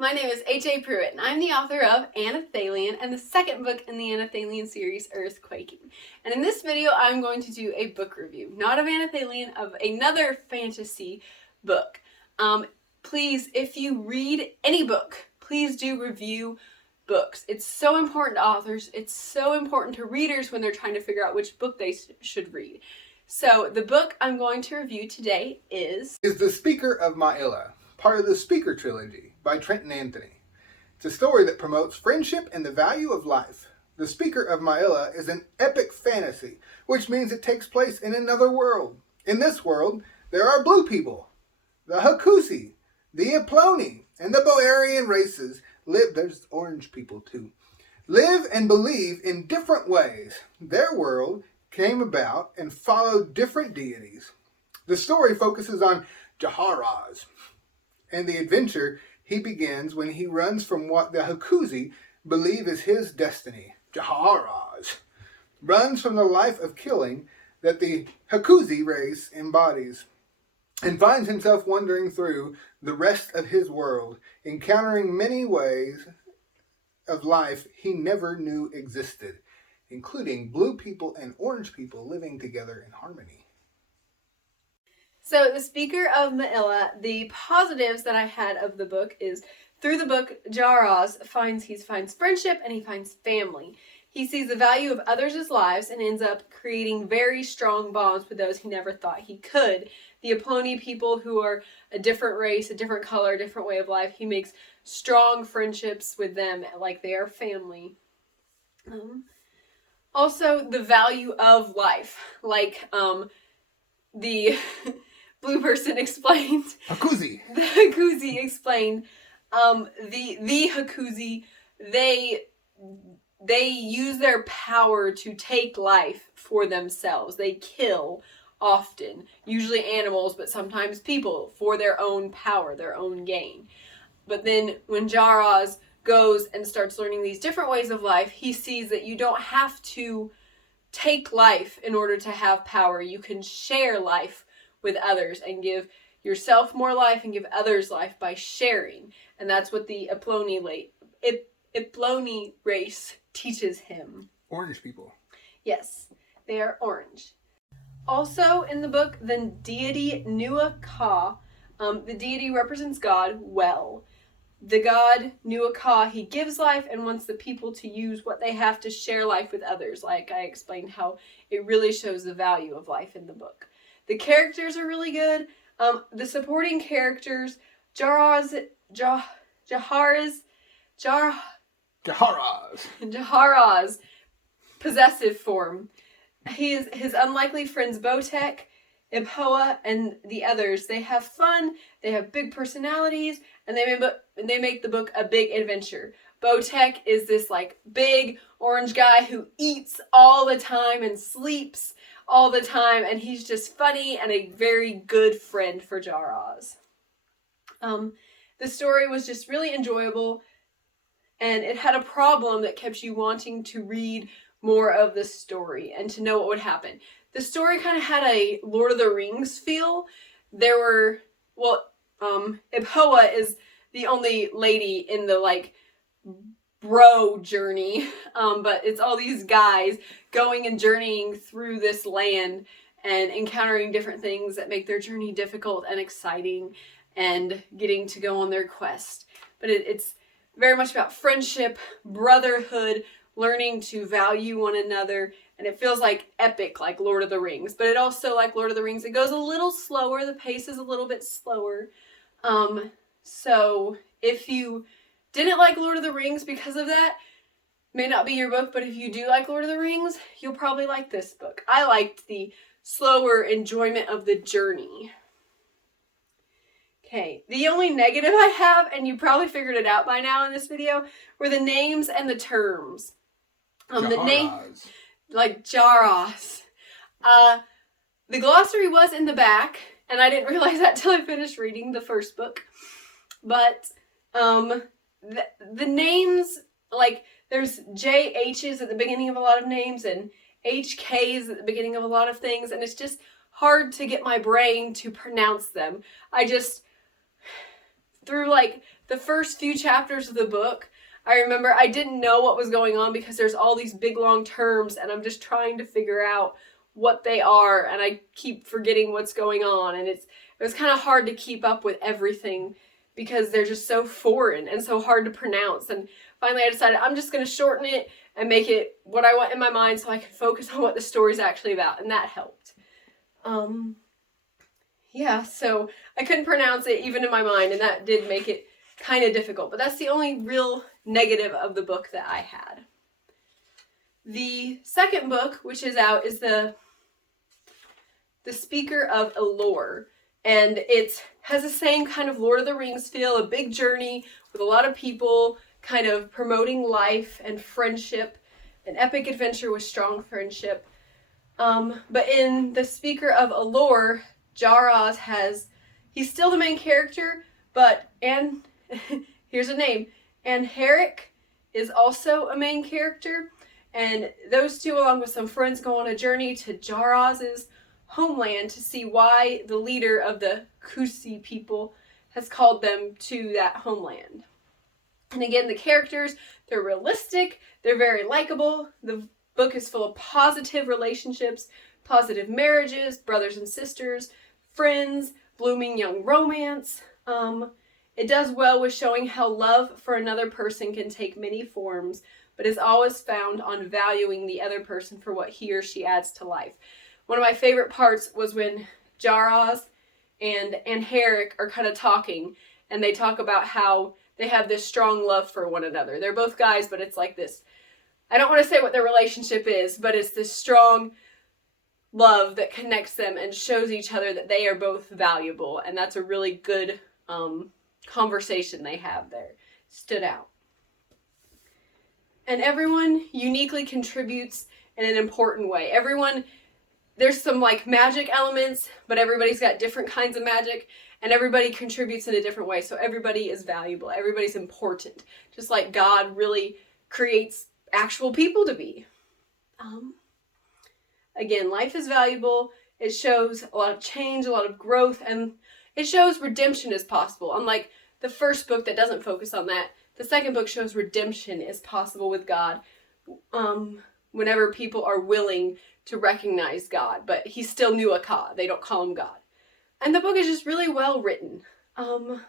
My name is HAPruitt, and I'm the author of Anathalion and the second book in the Anathalion series, Earthquaking. And in this video, I'm going to do a book review, not of Anathalion, of another fantasy book. Please, if you read any book, please do review books. It's so important to authors. It's so important to readers when they're trying to figure out which book they should read. So the book I'm going to review today is The Speaker of Mailla, part of the Speaker Trilogy by Trenton. It's a story that promotes friendship and the value of life. The Speaker of Mailla is an epic fantasy, which means it takes place in another world. In this world, there are blue people, the Hakuzi, the Aploni, and the Boarian races live. There's orange people too. Live and believe in different ways. Their world came about and followed different deities. The story focuses on Jaharaz, and the adventure he begins when he runs from what the Hakuzi believe is his destiny. Jaharaz runs from the life of killing that the Hakuzi race embodies and finds himself wandering through the rest of his world, encountering many ways of life he never knew existed, including blue people and orange people living together in harmony. So, The Speaker of Mailla, the positives that I had of the book is, through the book, Jaharaz finds friendship and he finds family. He sees the value of others' lives and ends up creating very strong bonds with those he never thought he could. The Aploni people, who are a different race, a different color, a different way of life, he makes strong friendships with them like they are family. Also, the value of life, like the blue person explained. Hakuzi. The Hakuzi explained. The Hakuzi, they use their power to take life for themselves. They kill often, usually animals, but sometimes people, for their own power, their own gain. But then when Jaharaz goes and starts learning these different ways of life, he sees that you don't have to take life in order to have power. You can share life with others and give yourself more life and give others life by sharing. And that's what the Aploni race teaches him. Orange people. Yes, they are orange. Also in the book, the deity Nua-Ka, the deity represents God well. The god Nua-Ka, he gives life and wants the people to use what they have to share life with others. Like I explained how it really shows the value of life in the book. The characters are really good. The supporting characters, Jaharaz, possessive form. His unlikely friends Botek, Ibhoa, and the others. They have fun, they have big personalities, and they make the book a big adventure. Botek is this like big orange guy who eats all the time and sleeps all the time, and he's just funny and a very good friend for Jaharaz. The story was just really enjoyable, and it had a problem that kept you wanting to read more of the story and to know what would happen. The story kind of had a Lord of the Rings feel. Ibhoa is the only lady in the bro journey, but it's all these guys going and journeying through this land and encountering different things that make their journey difficult and exciting and getting to go on their quest. But it's very much about friendship, brotherhood, learning to value one another, and it feels like epic, like Lord of the Rings. But it also, like Lord of the Rings, it goes a little slower. The pace is a little bit slower. So if you didn't like Lord of the Rings because of that, may not be your book, but if you do like Lord of the Rings, you'll probably like this book. I liked the slower enjoyment of the journey. Okay, the only negative I have, and you probably figured it out by now in this video, were the names and the terms. The name, like Jaharaz. The glossary was in the back, and I didn't realize that till I finished reading the first book. But the names, like there's JH's at the beginning of a lot of names and HK's at the beginning of a lot of things, and it's just hard to get my brain to pronounce them. through like the first few chapters of the book, I remember I didn't know what was going on because there's all these big long terms and I'm just trying to figure out what they are, and I keep forgetting what's going on, and it was kind of hard to keep up with everything because they're just so foreign and so hard to pronounce. And finally I decided I'm just going to shorten it and make it what I want in my mind so I can focus on what the story's actually about, and that helped. Yeah, so I couldn't pronounce it even in my mind, and that did make it kind of difficult, but that's the only real negative of the book that I had. The second book, which is out, is the Speaker of Elor, and it has the same kind of Lord of the Rings feel, a big journey with a lot of people kind of promoting life and friendship, an epic adventure with strong friendship. But in the Speaker of Elor, Jaraz he's still the main character, but here's a name, Herrick is also a main character, and those two, along with some friends, go on a journey to Jaraz's homeland to see why the leader of the Kusi people has called them to that homeland. And again, the characters, they're realistic, they're very likable. The book is full of positive relationships, positive marriages, brothers and sisters, friends, blooming young romance. It does well with showing how love for another person can take many forms, but is always found on valuing the other person for what he or she adds to life. One of my favorite parts was when Jaraz and Herrick are kind of talking, and they talk about how they have this strong love for one another. They're both guys, but it's like this, I don't want to say what their relationship is, but it's this strong love that connects them and shows each other that they are both valuable, and that's a really good conversation they have there. Stood out. And everyone uniquely contributes in an important way. There's some like magic elements, but everybody's got different kinds of magic, and everybody contributes in a different way. So everybody is valuable. Everybody's important. Just like God really creates actual people to be. Again, life is valuable. It shows a lot of change, a lot of growth, and it shows redemption is possible. Unlike the first book that doesn't focus on that, the second book shows redemption is possible with God whenever people are willing to recognize God, but he's still Nuaka. They don't call him God. And the book is just really well written. The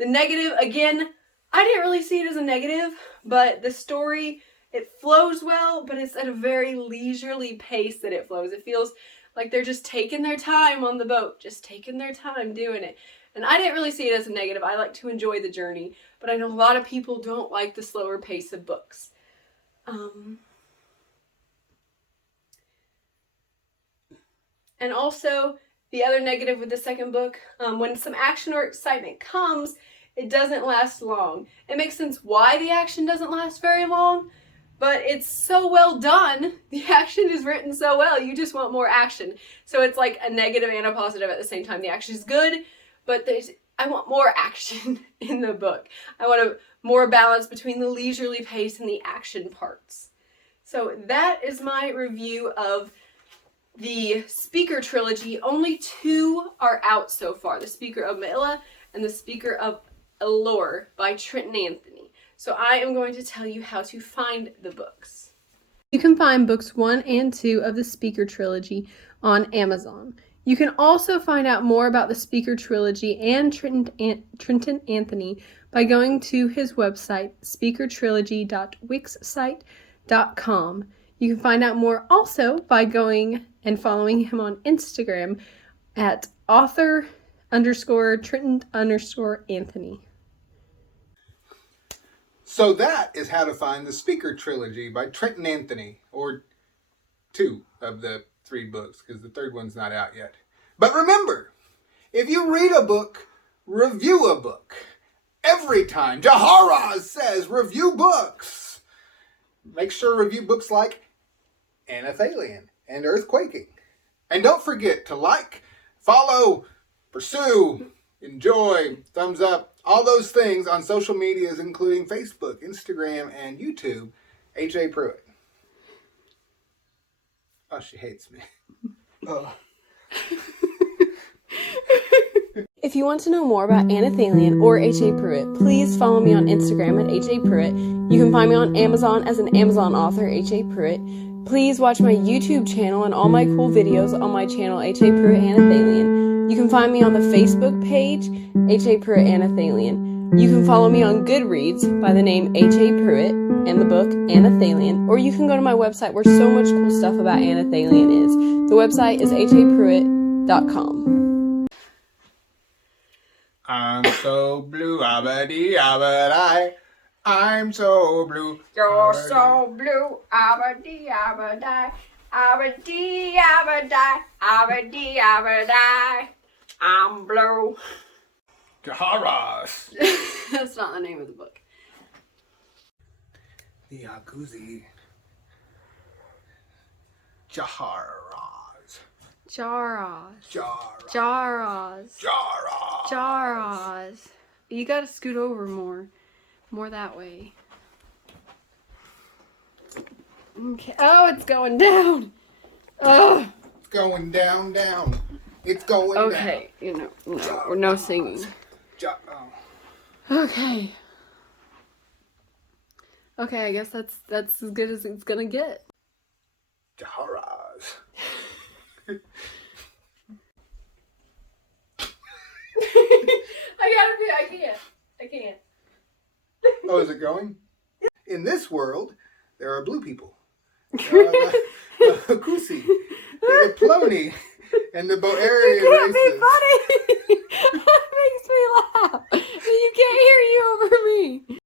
negative, again, I didn't really see it as a negative, but the story, it flows well, but it's at a very leisurely pace that it flows. It feels like they're just taking their time on the boat, just taking their time doing it. And I didn't really see it as a negative. I like to enjoy the journey, but I know a lot of people don't like the slower pace of books. And also, the other negative with the second book, when some action or excitement comes, it doesn't last long. It makes sense why the action doesn't last very long, but it's so well done. The action is written so well, you just want more action. So it's like a negative and a positive at the same time. The action is good, but I want more action in the book. I want a more balance between the leisurely pace and the action parts. So that is my review of the Speaker trilogy. Only 2 are out so far. The Speaker of Mailla and the Speaker of Elor by Trenton Anthony. So I am going to tell you how to find the books. You can find books 1 and 2 of the Speaker trilogy on Amazon. You can also find out more about the Speaker trilogy and Trenton Anthony by going to his website, speakertrilogy.wixsite.com. You can find out more also by going and following him on Instagram at author_Trenton_Anthony. So that is how to find the Speaker trilogy by Trenton Anthony, or 2 of the 3 books, because the third one's not out yet. But remember, if you read a book, review a book. Every time Jaharaz says review books, make sure to review books like Anathalion and Earthquaking. And don't forget to like, follow, pursue, enjoy, thumbs up, all those things on social medias, including Facebook, Instagram, and YouTube. HAPruitt. Oh, she hates me. Oh. If you want to know more about Anathalion or HAPruitt, please follow me on Instagram at HAPruitt. You can find me on Amazon as an Amazon author, HAPruitt. Please watch my YouTube channel and all my cool videos on my channel, HAPruitt Anathalion. You can find me on the Facebook page, HAPruitt Anathalion. You can follow me on Goodreads by the name HAPruitt and the book Anathalion, or you can go to my website where so much cool stuff about Anathalion is. The website is hapruitt.com. I'm so blue, abba-dee, abba-die. I'm so blue. You're so blue, abba-dee, abba-die. Abba-dee, abba-die. Abba-dee, abba-die. I'm blue. Jaharas. That's not the name of the book. The Yakuzi. Jaharas. Jaras. Jaras. Jaras. Jaras. Jaras. You gotta scoot over more. More that way. Okay. Oh, it's going down. Ugh. It's going down, down. It's going down. Okay, no singing. Okay. Okay, I guess that's as good as it's gonna get. Jaharas. I can't. Oh, is it going? In this world, there are blue people. The Hakusi, the Plony, and the Boarian Can't races. be funny. That makes me laugh. You can't hear you over me.